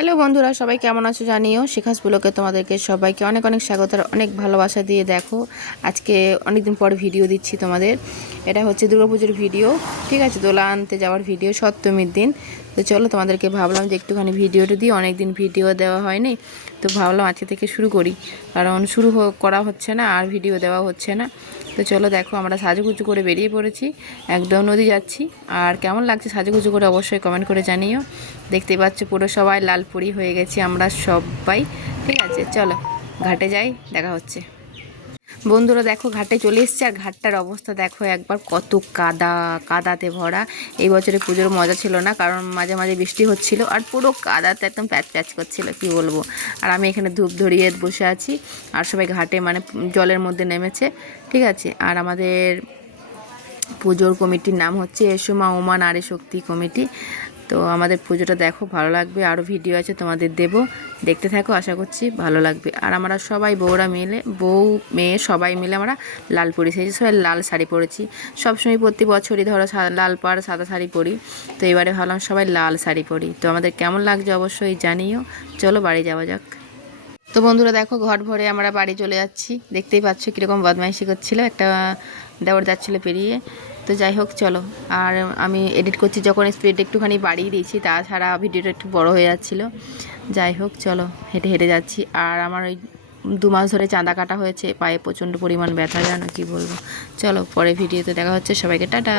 Hello বন্ধুরা, সবাই কেমন আছো জানিও। শিখাস ব্লগে তোমাদেরকে সবাইকে অনেক অনেক স্বাগত আর অনেক ভালোবাসা দিয়ে দেখো। আজকে অনেক দিন পর ভিডিও দিচ্ছি তোমাদের। এটা হচ্ছে দুর্গাপুজোর ভিডিও, ঠিক আছে, দোলা আনতে যাওয়ার ভিডিও সপ্তমীর দিন। তো চলো তোমাদেরকে ভাবলাম যে একটুখানি ভিডিওটা দিই, অনেক দিন ভিডিও দেওয়া হয়নি, তো ভাবলাম আজকে থেকে শুরু করি, কারণ শুরু করা হচ্ছে না আর ভিডিও দেওয়া হচ্ছে না। তো চলো দেখো, আমরা সাজুগুজু করে বেরিয়ে পড়েছি, একদম নদী যাচ্ছি। আর কেমন লাগছে সাজুগুজু করে অবশ্যই কমেন্ট করে জানিও। দেখতে পাচ্ছ পুরো সবাই লালপুরি হয়ে গেছি আমরা সবাই, ঠিক আছে। চলো ঘাটে যাই, দেখা হচ্ছে। বন্ধুরা দেখো, ঘাটে চলে এসছে আর ঘাটটার অবস্থা দেখো একবার, কত কাদা, কাদাতে ভরা। এই বছরে পুজোর মজা ছিল না, কারণ মাঝে মাঝে বৃষ্টি হচ্ছিল আর পুরো কাদাতে একদম প্যাচ প্যাচ করছিল, কি বলবো। আর আমি এখানে ধূপ ধরিয়ে বসে আছি আর সবাই ঘাটে মানে জলের মধ্যে নেমেছে, ঠিক আছে। আর আমাদের পুজোর কমিটির নাম হচ্ছে এসো মা উমা নারী শক্তি কমিটি। তো আমাদের পুজোটা দেখো, ভালো লাগবে, আরও ভিডিও আছে তোমাদের দেব, দেখতে থাকো, আশা করছি ভালো লাগবে। আর আমরা সবাই বউরা মিলে, বউ মেয়ে সবাই মিলে আমরা লাল পরি, সেই সবাই লাল শাড়ি পরেছি। সবসময় প্রতি বছরই ধরো লাল পাড় সাদা শাড়ি পরি, তো এবারে ভাবলাম সবাই লাল শাড়ি পরি। তো আমাদের কেমন লাগছে অবশ্যই জানিও। চলো বাড়ি যাওয়া যাক। তো বন্ধুরা দেখো, ঘর ভরে আমরা বাড়ি চলে যাচ্ছি। দেখতেই পাচ্ছ কীরকম বদমাইশি করছিল, একটা দেওয়ার যাচ্ছিলো পেরিয়ে। তো যাই হোক চলো, আর আমি এডিট করছি যখন স্পিড একটুখানি বাড়িয়ে দিয়েছি, তাছাড়া ভিডিওটা একটু বড় হয়ে যাচ্ছিলো। যাই হোক চলো, হেঁটে হেঁটে যাচ্ছি। আর আমার ওই 2 মাস ধরে চাঁদা কাটা হয়েছে, পায়ে প্রচণ্ড পরিমাণ ব্যথা, জানো কি বলবো। চলো পরে ভিডিওতে দেখা হচ্ছে, সবাইকে টাটা।